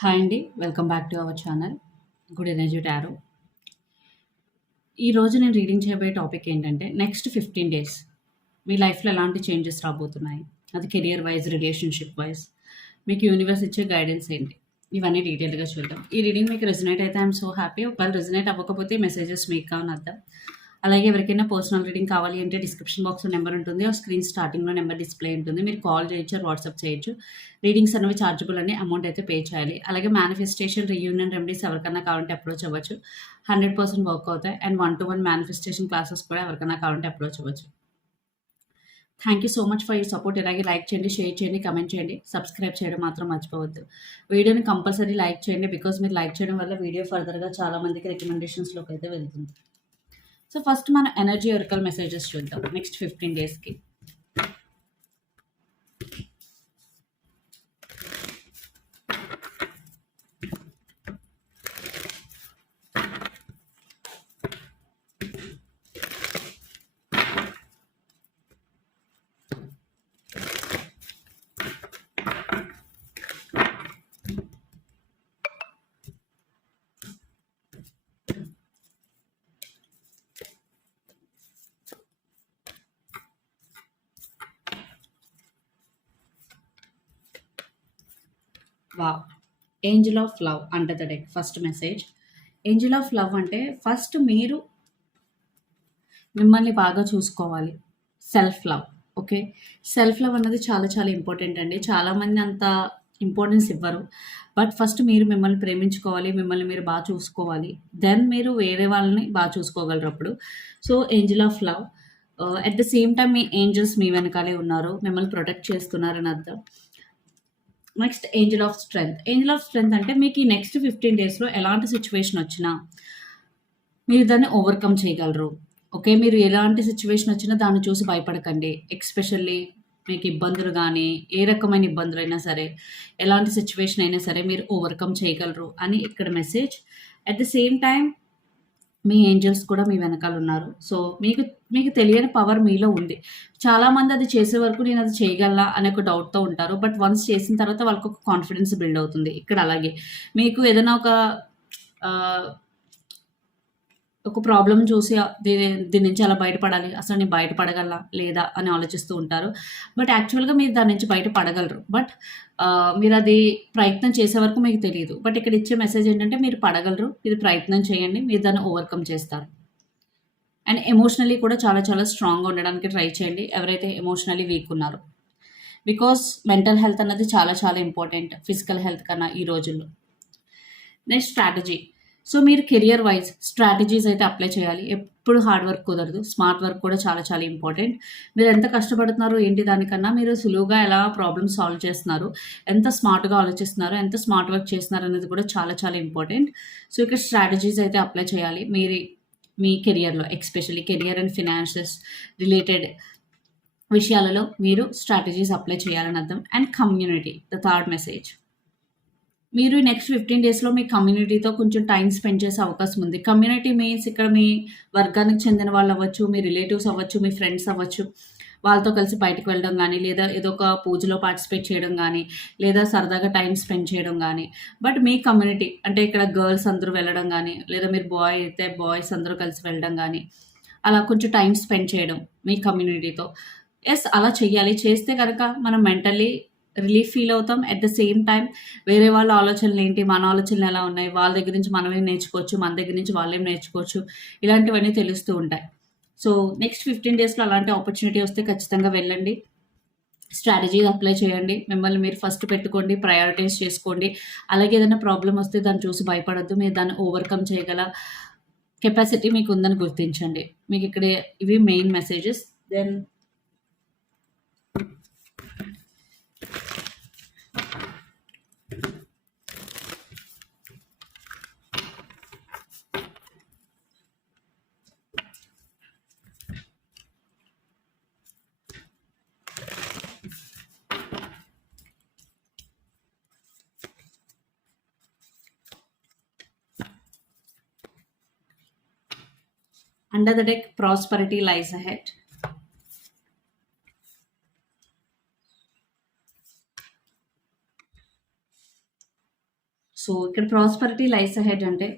Hi అండి. Welcome back to our channel good energy tarot. ఈరోజు నేను రీడింగ్ చేయబోయే టాపిక్ ఏంటంటే నెక్స్ట్ 15 డేస్ మీ లైఫ్‌లో ఎలాంటి చేంజెస్ రాబోతున్నాయి? అది కెరియర్ వైస్, రిలేషన్‌షిప్ వైస్ మీకు యూనివర్స్ ఇచ్చే గైడెన్స్ ఏంటి? ఇవన్నీ డీటెయిల్‌గా చూద్దాం. ఈ రీడింగ్ మీకు రెజొనేట్ అయితే ఐయామ్ సో హ్యాపీ. ఒకవేళ రెజొనేట్ అవ్వకపోతే మెసేజెస్ మీకు కావని అర్థం. అలాగే ఎవరికైనా పర్సనల్ రీడింగ్ కావాలి అంటే డిస్క్రిప్షన్ బాక్స్‌లో నెంబర్ ఉంటుంది. ఆ స్క్రీన్ స్టార్టింగ్‌లో నెంబర్ డిస్‌ప్లే ఉంటుంది. మీరు కాల్ చేయొచ్చు ఆర్ వాట్సాప్ చేయొచ్చు. రీడింగ్స్ అనేవి చార్జబుల్ అండి. అమౌంట్ అయితే పే చేయాలి. అలాగే మేనిఫెస్టేషన్, రీయూనియన్ రెమెడీస్ ఎవరికన్నా కావాలంటే అప్రోచ్ అవ్వచ్చు. 100% వర్క్ అవుతాయి. అండ్ 1-to-1 మేనిఫెస్టేషన్ క్లాసెస్ కూడా ఎవరికైనా కావాలంటే అప్రోచ్ అవ్వచ్చు. Thank you so much for your support. ఇలాగే లైక్ చేయండి, షేర్ చేయండి, కమెంట్ చేయండి. సబ్స్క్రైబ్ చేయడం మాత్రం మర్చిపోవద్దు. వీడియోని కంపల్సరీ లైక్ చేయండి. బికాజ్ మీరు లైక్ చేయడం వల్ల వీడియో ఫర్దర్‌గా చాలా మందికి రికమెండేషన్స్‌లోకి అయితే వెళ్తుంది. సో ఫస్ట్ మన ఎనర్జీ ఒరకల్ మెసేజెస్ చూద్దాం నెక్స్ట్ 15 డేస్‌కి. Wow! Angel of love under the deck first message. Angel of love అంటే ఫస్ట్ మీరు మిమ్మల్ని బాగా చూసుకోవాలి. Self love. Okay. Self love అన్నది చాలా చాలా ఇంపార్టెంట్ అండి. చాలామంది అంత ఇంపార్టెన్స్ ఇవ్వరు. బట్ ఫస్ట్ మీరు మిమ్మల్ని ప్రేమించుకోవాలి. మిమ్మల్ని మీరు బాగా చూసుకోవాలి. దెన్ మీరు వేరే వాళ్ళని బాగా చూసుకోగలరు అప్పుడు. So, angel of love. At the same time మీ ఏంజెల్స్ మీ వెనకాలే ఉన్నారు. మిమ్మల్ని ప్రొటెక్ట్ చేస్తున్నారని అర్థం. Next angel of strength. Angel of strength అంటే మీకు ఈ నెక్స్ట్ 15 డేస్‌లో ఎలాంటి సిట్యుయేషన్ వచ్చినా మీరు దాన్ని ఓవర్‌కమ్ చేయగలరు. ఓకే. మీరు ఎలాంటి సిట్యుయేషన్ వచ్చినా దాన్ని చూసి భయపడకండి. ఎస్పెషల్లీ మీకు ఇబ్బందులు గానీ, ఏ రకమైన ఇబ్బందులైనా సరే, ఎలాంటి సిట్యుయేషన్ అయినా సరే మీరు ఓవర్‌కమ్ చేయగలరు అని ఇక్కడ message. At the same time మీ ఏంజెల్స్ కూడా మీ వెనకాల ఉన్నారు. సో, మీకు మీకు తెలియని పవర్ మీలో ఉంది. చాలామంది అది చేసే వరకు నేను అది చేయగలనా అనే ఒక డౌట్‌తో ఉంటారు. బట్ వన్స్ చేసిన తర్వాత వాళ్ళకొక కాన్ఫిడెన్స్ బిల్డ్ అవుతుంది. ఇక్కడ అలాగే మీకు ఏదైనా ఆహ్ ఒక ప్రాబ్లమ్ చూసి దీని నుంచి ఎలా బయటపడాలి? అసలు నేను బయటపడగలనా? లేదా? అని ఆలోచిస్తూ ఉంటారు. బట్ యాక్చువల్‌గా మీరు దాని నుంచి బయట పడగలరు. బట్ మీరది ప్రయత్నం చేసే వరకు మీకు తెలీదు. బట్ ఇక్కడ ఇచ్చే మెసేజ్ ఏంటంటే మీరు పడగలరు. మీరు ప్రయత్నం చేయండి. మీరు దాన్ని ఓవర్‌కమ్ చేస్తారు. అండ్ ఎమోషనల్లీ కూడా చాలా చాలా స్ట్రాంగ్‌గా ఉండడానికి ట్రై చేయండి. ఎవరైతే ఎమోషనల్లీ వీక్ ఉన్నారో. బికాజ్ మెంటల్ హెల్త్ అన్నది చాలా చాలా ఇంపార్టెంట్ ఫిజికల్ హెల్త్ కన్నా ఈ రోజుల్లో. Next strategy. సో, మీరు కెరియర్ వైస్ స్ట్రాటజీస్ అయితే అప్లై చేయాలి. ఎప్పుడు హార్డ్ వర్క్ కుదరదు. స్మార్ట్ వర్క్ కూడా చాలా చాలా ఇంపార్టెంట్. మీరు ఎంత కష్టపడుతున్నారు ఏంటి దానికన్నా మీరు సులువుగా ఎలా ప్రాబ్లమ్ సాల్వ్ చేస్తున్నారు, ఎంత స్మార్ట్‌గా ఆలోచిస్తున్నారు, ఎంత స్మార్ట్ వర్క్ చేస్తున్నారు అనేది కూడా చాలా చాలా ఇంపార్టెంట్. సో, ఇక్కడ స్ట్రాటజీస్ అయితే అప్లై చేయాలి. మీ కెరియర్‌లో especially career and finances related విషయాలలో మీరు స్ట్రాటజీస్ అప్లై చేయాలని అర్థం. And community the third message. మీరు నెక్స్ట్ 15 డేస్‌లో మీ కమ్యూనిటీతో కొంచెం టైమ్ స్పెండ్ చేసే అవకాశం ఉంది. కమ్యూనిటీ మీన్స్ ఇక్కడ మీ వర్గానికి చెందిన వాళ్ళు అవ్వచ్చు, మీ రిలేటివ్స్ అవ్వచ్చు, మీ ఫ్రెండ్స్ అవ్వచ్చు. వాళ్ళతో కలిసి బయటకి వెళ్ళడం గానీ, లేదా ఏదో ఒక పూజలో పార్టిసిపేట్ చేయడం గానీ, లేదా సరదాగా టైమ్ స్పెండ్ చేయడం గానీ. బట్ మీ కమ్యూనిటీ అంటే ఇక్కడ గర్ల్స్ అందరూ వెళ్ళడం గానీ, లేదా మీరు బాయ్ అయితే బాయ్స్ అందరూ కలిసి వెళ్ళడం గానీ, అలా కొంచెం టైమ్ స్పెండ్ చేయడం మీ కమ్యూనిటీతో. యెస్, అలా చెయ్యాలి. చేస్తే గనక మనం మెంటల్లీ రిలీఫ్ ఫీల్ అవుతాం. అట్ ద సేమ్ టైమ్ వేరే వాళ్ళ ఆలోచనలేంటి, మన ఆలోచనలు ఎలా ఉన్నాయి, వాళ్ళ దగ్గర నుంచి మనం ఏం నేర్చుకోవచ్చు, మన దగ్గర నుంచి వాళ్ళేం నేర్చుకోవచ్చు, ఇలాంటివన్నీ తెలుస్తూ ఉంటాయి. సో, నెక్స్ట్ 15 డేస్‌లో అలాంటి ఆపర్చునిటీ వస్తే ఖచ్చితంగా వెళ్ళండి. స్ట్రాటజీ అప్లై చేయండి. మిమ్మల్ని మీరు ఫస్ట్ పెట్టుకోండి. ప్రయారిటైజ్ చేసుకోండి. అలాగే ఏదైనా ప్రాబ్లమ్ వస్తే దాన్ని చూసి భయపడొద్దు. మీరు దాన్ని ఓవర్‌కమ్ చేయగల కెపాసిటీ మీకుందని గుర్తించండి. మీకిక్కడ ఇవి main messages. Then under the deck prosperity lies ahead. So ఇక్కడ ప్రాస్పరిటీ లైస్ అహెడ్ అంటే,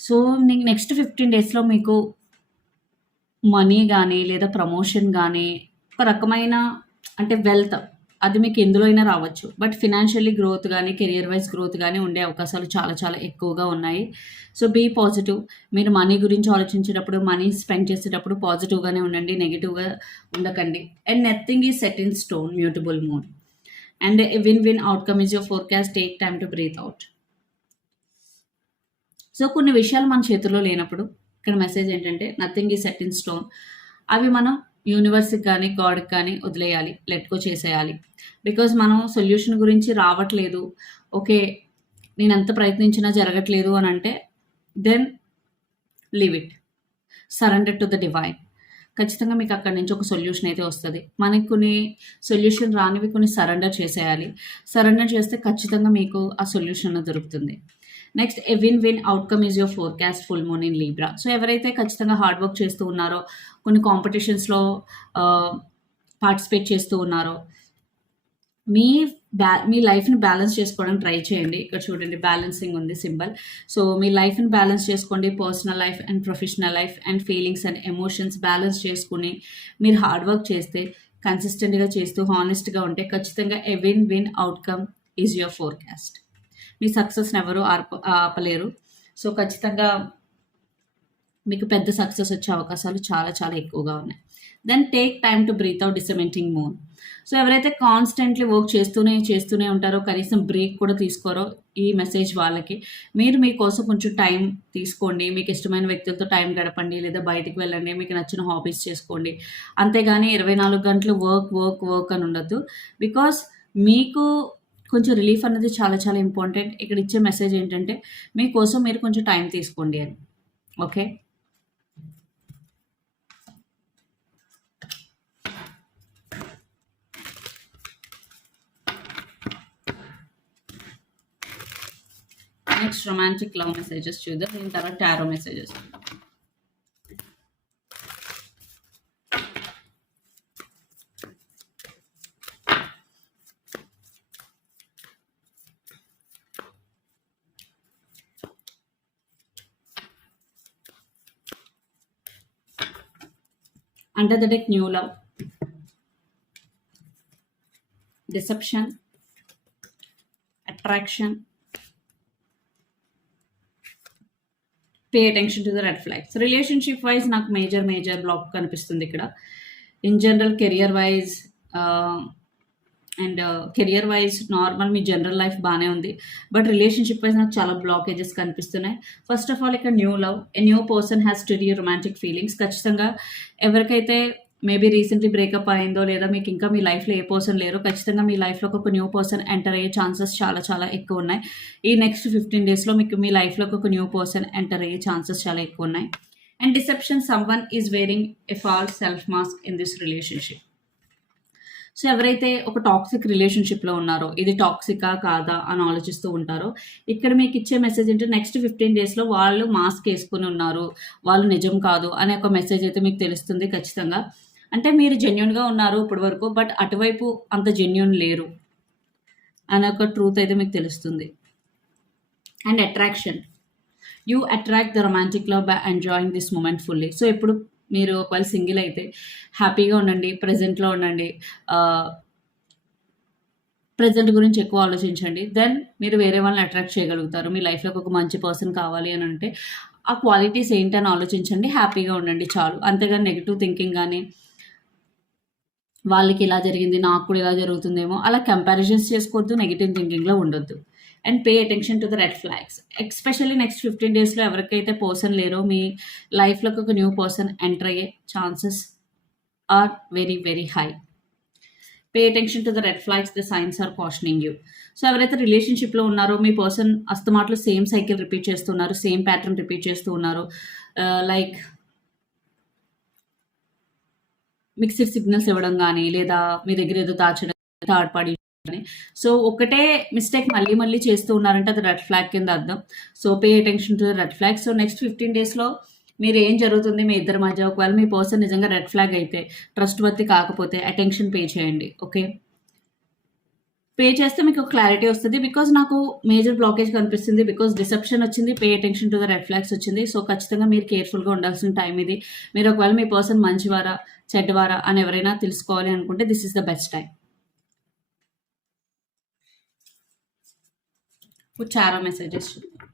సో నీకు నెక్స్ట్ 15 డేస్‌లో మీకు మనీ గానీ, లేదా ప్రమోషన్ గానీ, ఒక రకమైన అంటే వెల్త్ అది మీకు ఎందులో అయినా రావచ్చు. బట్ ఫినాన్షియల్లీ గ్రోత్ గానీ, కెరియర్ వైస్ గ్రోత్ గానీ ఉండే అవకాశాలు చాలా చాలా ఎక్కువగా ఉన్నాయి. So, be positive. మీరు మనీ గురించి ఆలోచించేటప్పుడు, మనీ స్పెండ్ చేసేటప్పుడు పాజిటివ్‌గానే ఉండండి. నెగెటివ్‌గా ఉండకండి. And nothing is set in stone, mutable moon. And a win win outcome is your forecast. Take time to breathe out. So, కొన్ని విషయాలు మన చేతుల్లో లేనప్పుడు ఇక్కడ మెసేజ్ ఏంటంటే nothing is set in stone. అవి మనం యూనివర్స్‌కి కానీ, గాడ్‌కి కానీ వదిలేయాలి. లెట్ గో చేసేయాలి. బికాజ్ మనం సొల్యూషన్ గురించి రావట్లేదు. ఓకే. నేనెంత ప్రయత్నించినా జరగట్లేదు అనంటే then leave it. Surrender to the divine. ఖచ్చితంగా మీకు అక్కడి నుంచి ఒక సొల్యూషన్ అయితే వస్తది. మనకి కొన్ని సొల్యూషన్ రానివి కొన్ని సరెండర్ చేసేయాలి. సరెండర్ చేస్తే ఖచ్చితంగా మీకు ఆ సొల్యూషన్ దొరుకుతుంది. Next a win win outcome is your forecast. Full moon in Libra. So, ఎవరైతే ఖచ్చితంగా హార్డ్ వర్క్ చేస్తూ ఉన్నారో, కొన్ని కాంపిటీషన్స్‌లో ఆహ్, పార్టిసిపేట్ చేస్తూ ఉన్నారో, మీ మీ లైఫ్‌ని బ్యాలెన్స్ చేసుకోవడానికి ట్రై చేయండి. ఇక్కడ చూడండి బ్యాలెన్సింగ్ ఉంది సింబల్. సో, మీ లైఫ్‌ని బ్యాలెన్స్ చేసుకోండి. Personal life and professional life and feelings and emotions balance చేసుకొని, మీరు హార్డ్ వర్క్ చేస్తే, కన్సిస్టెంట్‌గా చేస్తూ, హానెస్ట్‌గా ఉంటే ఖచ్చితంగా a win win outcome is your forecast. మీ సక్సెస్‌ని ఎవరు ఆపలేరు. సో, ఖచ్చితంగా మీకు పెద్ద సక్సెస్ వచ్చే అవకాశాలు చాలా చాలా ఎక్కువగా ఉన్నాయి. Then take time to breathe out disseminating moon. So, ఎవరైతే కాన్స్టెంట్‌లీ వర్క్ చేస్తూనే ఉంటారో, కనీసం బ్రేక్ కూడా తీసుకోరో, ఈ మెసేజ్ వాళ్ళకి. మీరు మీకోసం కొంచెం టైం తీసుకోండి. మీకు ఇష్టమైన వ్యక్తులతో టైం గడపండి. లేదా బయటికి వెళ్ళండి. మీకు నచ్చిన హాబీస్ చేసుకోండి. అంతేగాని 24 గంటలు వర్క్, వర్క్, వర్క్ అని ఉండొద్దు. బికాజ్ మీకు కొంచెం రిలీఫ్ అనేది చాలా చాలా ఇంపార్టెంట్. ఇక్కడ ఇచ్చే మెసేజ్ ఏంటంటే, మీకోసం మీరు కొంచెం టైం తీసుకోండి అని. Okay. Next romantic love messages చూద్దాం. దీని తర్వాత tarot messages. Under the deck, new love, deception, attraction, pay attention to the red flags. Relationship wise నాకు మేజర్ బ్లాక్ కనిపిస్తుంది ఇక్కడ. In general career wise and career wise normal me general life బాగానే ఉంది. But relationship wise నాకు చాలా blockages కనిపిస్తున్నాయి. First of all ఇక్కడ new love, a new person has study romantic feelings. ఖచ్చితంగా ఎవరికైతే మేబీ రీసెంట్లీ బ్రేకప్ అయిందో, లేదా మీకు ఇంకా మీ లైఫ్లో ఏ పర్సన్ లేరో, ఖచ్చితంగా మీ లైఫ్లోకి ఒక న్యూ పర్సన్ ఎంటర్ అయ్యే ఛాన్సెస్ చాలా చాలా ఎక్కువ ఉన్నాయి. ఈ నెక్స్ట్ 15 డేస్లో మీకు మీ లైఫ్లోకి ఒక న్యూ పర్సన్ ఎంటర్ అయ్యే ఛాన్సెస్ చాలా ఎక్కువ ఉన్నాయి. And deception, someone is wearing a false self mask in this relationship. So, ఎవరైతే ఒక టాక్సిక్ రిలేషన్షిప్‌లో ఉన్నారో, ఇది టాక్సికా కాదా అని ఆలోచిస్తూ ఉంటారో, ఇక్కడ మీకు ఇచ్చే మెసేజ్ ఏంటంటే నెక్స్ట్ 15 డేస్‌లో వాళ్ళు మాస్క్ ఏసుకొని ఉన్నారు. వాళ్ళు నిజం కాదు అనే ఒక మెసేజ్ అయితే మీకు తెలుస్తుంది ఖచ్చితంగా. అంటే మీరు జెన్యూన్‌గా ఉన్నారు ఇప్పటి వరకు. బట్ అటువైపు అంత జెన్యూన్ లేరు అనే ఒక ట్రూత్ అయితే మీకు తెలుస్తుంది. And attraction, you attract the romantic love by enjoying this moment fully. So, ఇప్పుడు మీరు ఒకవేళ సింగిల్ అయితే హ్యాపీగా ఉండండి. ప్రెజెంట్‌లో ఉండండి. ప్రెజెంట్ గురించి ఎక్కువ ఆలోచించండి. దెన్ మీరు వేరే వాళ్ళని అట్రాక్ట్ చేయగలుగుతారు. మీ లైఫ్‌లోకి ఒక మంచి పర్సన్ కావాలి అని అంటే, ఆ క్వాలిటీస్ ఏంటని ఆలోచించండి. హ్యాపీగా ఉండండి చాలు. అంతేగాని నెగెటివ్ థింకింగ్ గానీ, వాళ్ళకి ఇలా జరిగింది, నాకు కూడా ఇలా జరుగుతుందేమో అలా కంపారిజన్స్ చేసుకోవద్దు. నెగెటివ్ థింకింగ్‌లో ఉండొద్దు. And pay attention to the red flags. Especially next 15 డేస్‌లో ఎవరికైతే పర్సన్ లేరో, మీ లైఫ్‌లోకి ఒక న్యూ పర్సన్ ఎంటర్ అయ్యే chances are very very high. Pay attention to the red flags. The signs are cautioning you. So, ఎవరైతే రిలేషన్షిప్‌లో ఉన్నారో, మీ పర్సన్ అస్తమాట్లు సేమ్ సైకిల్ రిపీట్ చేస్తున్నారు, సేమ్ ప్యాటర్న్ రిపీట్ చేస్తూ ఉన్నారు. లైక్ మిక్స్డ్ సిగ్నల్స్ ఇవ్వడం గానీ, లేదా మీ దగ్గర ఏదో దాచడం, థర్డ్ పార్టీ అని. సో, ఒకటే మిస్టేక్ మళ్ళీ మళ్ళీ చేస్తూ ఉన్నారంటే అది రెడ్ ఫ్లాగ్ కింద అర్థం. So, pay attention to the red flags. So, next 15 డేస్‌లో మీరు ఏం జరుగుతుంది మీ ఇద్దరి మధ్య, ఒకవేళ మీ పర్సన్ నిజంగా రెడ్ ఫ్లాగ్ అయితే, ట్రస్ట్ వర్తీ కాకపోతే అటెన్షన్ పే చేయండి. ఓకే. పే చేస్తే మీకు క్లారిటీ వస్తుంది. బికాజ్ నాకు మేజర్ బ్లాకేజ్ కనిపిస్తుంది. బికాజ్ డిసెప్షన్ వచ్చింది. Pay attention to the red flags వచ్చింది. సో, ఖచ్చితంగా మీరు కేర్‌ఫుల్‌గా ఉండాల్సిన టైం ఇది. మీరు ఒకవేళ మీ పర్సన్ మంచివారా? చెడ్డవారా? అని ఎవరైనా తెలుసుకోవాలి అనుకుంటే this is the best time. ఇప్పుడు చారో మెసేజెస్ చూద్దాం.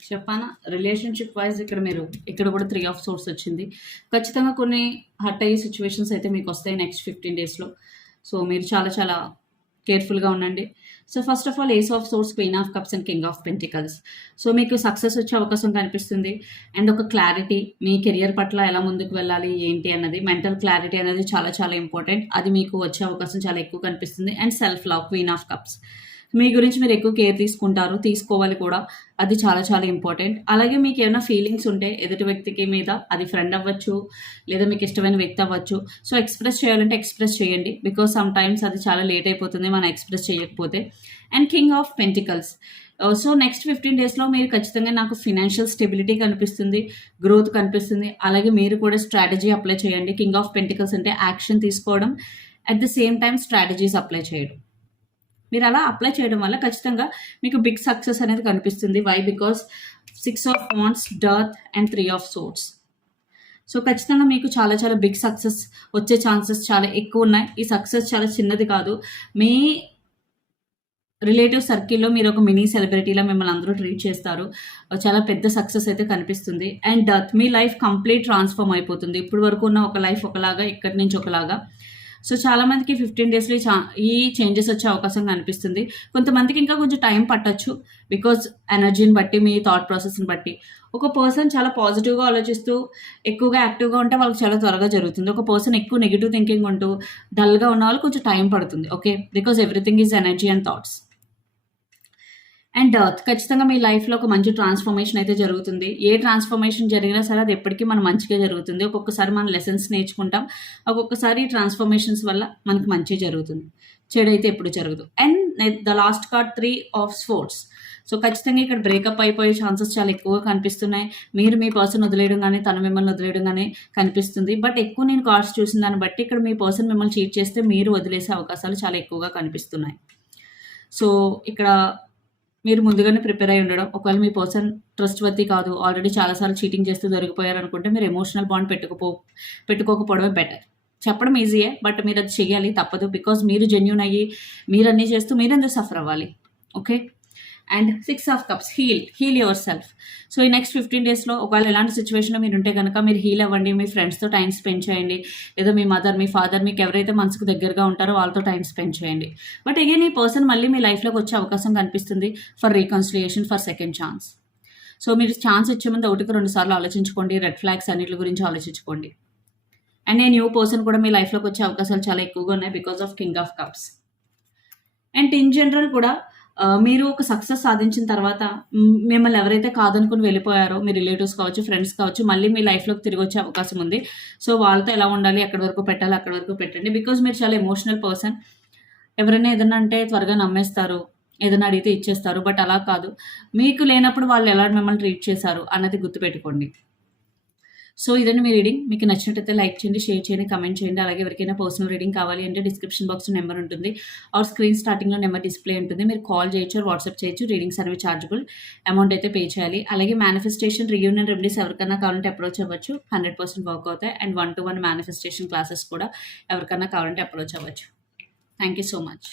చెప్పానా? రిలేషన్‌షిప్ వైస్ ఇక్కడ కూడా 3 ఆఫ్ సోర్స్ వచ్చింది. ఖచ్చితంగా కొన్ని హర్ట్ అయ్యే సిట్యుయేషన్స్ అయితే మీకొస్తాయి నెక్స్ట్ 15 డేస్‌లో. సో, మీరు చాలా చాలా కేర్‌ఫుల్‌గా ఉండండి. So, first of all ace of swords, queen of cups and king of pentacles. So, మీకు సక్సెస్ వచ్చే అవకాశం కనిపిస్తుంది. అండ్ ఒక క్లారిటీ మీ కెరియర్ పట్ల ఎలా ముందుకు వెళ్ళాలి, ఏంటి అన్నది మెంటల్ క్లారిటీ అనేది చాలా చాలా ఇంపార్టెంట్. అది మీకు వచ్చే అవకాశం చాలా ఎక్కువ కనిపిస్తుంది. And self love, queen of cups. మీ గురించి మీరు ఎక్కువ కేర్ తీసుకుంటారు. తీసుకోవాలి కూడా. అది చాలా చాలా ఇంపార్టెంట్. అలాగే మీకేమైనా ఫీలింగ్స్ ఉంటే ఎదుటి వ్యక్తికి మీద, అది ఫ్రెండ్ అవ్వచ్చు, లేదా మీకు ఇష్టమైన వ్యక్తి అవ్వచ్చు. సో, ఎక్స్‌ప్రెస్ చేయాలంటే ఎక్స్‌ప్రెస్ చేయండి. బికాజ్ సమ్ టైమ్స్ అది చాలా లేట్ అయిపోతుంది మనం ఎక్స్‌ప్రెస్ చేయకపోతే. And king of pentacles. So, next 15 డేస్‌లో మీరు ఖచ్చితంగా నాకు ఫినాన్షియల్ స్టెబిలిటీ కనిపిస్తుంది. గ్రోత్ కనిపిస్తుంది. అలాగే మీరు కూడా స్ట్రాటజీ అప్లై చేయండి. కింగ్ ఆఫ్ పెంటికల్స్ అంటే యాక్షన్ తీసుకోవడం. At the same time strategies apply చేయడం. మీరు అలా అప్లై చేయడం వల్ల ఖచ్చితంగా మీకు బిగ్ సక్సెస్ అనేది కనిపిస్తుంది. Why? Because 6 of wands, death and 3 of swords. So, ఖచ్చితంగా మీకు చాలా చాలా బిగ్ సక్సెస్ వచ్చే ఛాన్సెస్ చాలా ఎక్కువ ఉన్నాయి. ఈ సక్సెస్ చాలా చిన్నది కాదు. మీ రిలేటివ్ సర్కిల్‌లో మీరు ఒక మినీ సెలబ్రిటీలా మిమ్మల్ని అందరూ ట్రీట్ చేస్తారు. చాలా పెద్ద సక్సెస్ అయితే కనిపిస్తుంది. And death, me life complete transform అయిపోతుంది. ఇప్పటి వరకు ఉన్న ఒక లైఫ్ ఒకలాగా, ఇక్కడి నుంచి ఒకలాగా. సో, చాలామందికి 15 డేస్‌లో ఈ చేంజెస్ వచ్చే అవకాశం కనిపిస్తుంది. కొంతమందికి ఇంకా కొంచెం టైం పట్టొచ్చు. బికాజ్ ఎనర్జీని బట్టి, మీ థాట్ ప్రాసెస్‌ని బట్టి. ఒక పర్సన్ చాలా పాజిటివ్‌గా ఆలోచిస్తూ, ఎక్కువగా యాక్టివ్‌గా ఉంటే వాళ్ళకి చాలా త్వరగా జరుగుతుంది. ఒక పర్సన్ ఎక్కువ నెగెటివ్ థింకింగ్ ఉంటూ, డల్‌గా ఉన్న వాళ్ళకి కొంచెం టైం పడుతుంది. Okay. Because everything is energy and thoughts. And death, ఖచ్చితంగా మీ లైఫ్‌లో ఒక మంచి ట్రాన్స్‌ఫర్మేషన్ అయితే జరుగుతుంది. ఏ ట్రాన్స్‌ఫర్మేషన్ జరిగినా సరే అది ఎప్పటికీ మన మంచికే జరుగుతుంది. ఒక్కొక్కసారి మనం లెసన్స్ నేర్చుకుంటాం. ఒక్కొక్కసారి ట్రాన్స్‌ఫర్మేషన్స్ వల్ల మనకు మంచే జరుగుతుంది. చెడైతే ఎప్పుడు జరగదు. And the last card 3 of sports. So, ఖచ్చితంగా ఇక్కడ బ్రేకప్ అయిపోయే ఛాన్సెస్ చాలా ఎక్కువగా కనిపిస్తున్నాయి. మీరు మీ పర్సన్ వదిలేయడం గానీ, తను మిమ్మల్ని వదిలేయడం గానీ కనిపిస్తుంది. బట్ ఎక్కువ నేను కార్డ్స్ చూసిన దాన్ని బట్టి ఇక్కడ మీ పర్సన్ మిమ్మల్ని చీట్ చేస్తే మీరు వదిలేసే అవకాశాలు చాలా ఎక్కువగా కనిపిస్తున్నాయి. సో, ఇక్కడ మీరు ముందుగానే ప్రిపేర్ అయ్యి ఉండడం. ఒకవేళ మీ పర్సన్ ట్రస్ట్ వర్తీ కాదు, ఆల్రెడీ చాలా సార్లు చీటింగ్ చేస్తూ దొరికిపోయారనుకుంటే మీరు ఎమోషనల్ బాండ్ పెట్టుకోకపోవడమే బెటర్. చెప్పడం ఈజీయే. బట్ మీరు అది చెయ్యాలి. తప్పదు. బికాజ్ మీరు జెన్యూన్ అయ్యి, మీరన్నీ చేస్తూ మీరెందుకు సఫర్ అవ్వాలి? Okay. And 6 of cups, heal your self. So, ఈ నెక్స్ట్ 15 డేస్‌లో ఒకవేళ ఎలాంటి సిచ్యువేషన్‌లో మీరుంటే గనక మీరు హీల్ అవ్వండి. మీ ఫ్రెండ్స్‌తో టైమ్ స్పెండ్ చేయండి. లేదా మీ మదర్, మీ ఫాదర్, మీకు ఎవరైతే మనసుకు దగ్గరగా ఉంటారో వాళ్ళతో టైమ్ స్పెండ్ చేయండి. బట్ అగైన్ ఈ పర్సన్ మళ్ళీ మీ లైఫ్‌లోకి వచ్చే అవకాశం కనిపిస్తుంది. For reconciliation, for second chance. So, మీరు ఛాన్స్ ఇచ్చే ముందు 1కి 2 సార్లు ఆలోచించుకోండి. రెడ్ ఫ్లాగ్స్ అన్నిటి గురించి ఆలోచించుకోండి. అండ్ ఏ న్యూ పర్సన్ కూడా మీ లైఫ్‌లోకి వచ్చే అవకాశాలు చాలా ఎక్కువగా ఉన్నాయి because of king of cups. And in general కూడా మీరు ఒక సక్సెస్ సాధించిన తర్వాత మిమ్మల్ని ఎవరైతే కాదనుకుని వెళ్ళిపోయారో, మీ రిలేటివ్స్ కావచ్చు, ఫ్రెండ్స్ కావచ్చు, మళ్ళీ మీ లైఫ్‌లోకి తిరిగొచ్చే అవకాశం ఉంది. సో, వాళ్ళతో ఎలా ఉండాలి, ఎక్కడి వరకు పెట్టాలి, అక్కడి వరకు పెట్టండి. బికాజ్ మీరు చాలా ఎమోషనల్ పర్సన్. ఎవరైనా ఏదన్నా అంటే త్వరగా నమ్మేస్తారు. ఏదైనా అడిగితే ఇచ్చేస్తారు. బట్ అలా కాదు. మీకు లేనప్పుడు వాళ్ళు ఎలా మిమ్మల్ని ట్రీట్ చేశారు అన్నది గుర్తుపెట్టుకోండి. సో, ఇదండి మీ రీడింగ్. మీకు నచ్చినట్టయితే లైక్ చేయండి, షేర్ చేయండి, కమెంట్ చేయండి. అలాగే ఎవరికైనా పర్సనల్ రీడింగ్ కావాలి అంటే డిస్క్రిప్షన్ బాక్స్‌లో నెంబర్ ఉంటుంది. ఆర్ స్క్రీన్ స్టార్టింగ్‌లో నెంబర్ డిస్‌ప్లే ఉంటుంది. మీరు కాల్ చేయొచ్చు, వాట్సాప్ చేయొచ్చు. రీడింగ్స్ అనేవి చార్జబుల్. అమౌంట్ అయితే పే చేయాలి. అలాగే మేనిఫెస్టేషన్, రీయూనియన్ రెమెడీస్ ఎవరికన్నా కావాలంటే అప్రోచ్ అవ్వచ్చు. 100% వర్క్ అవుతాయి. అండ్ 1-to-1 మేనిఫెస్టేషన్ క్లాసెస్ కూడా ఎవరికన్నా కావాలంటే అప్రోచ్ అవ్వచ్చు. Thank you so much.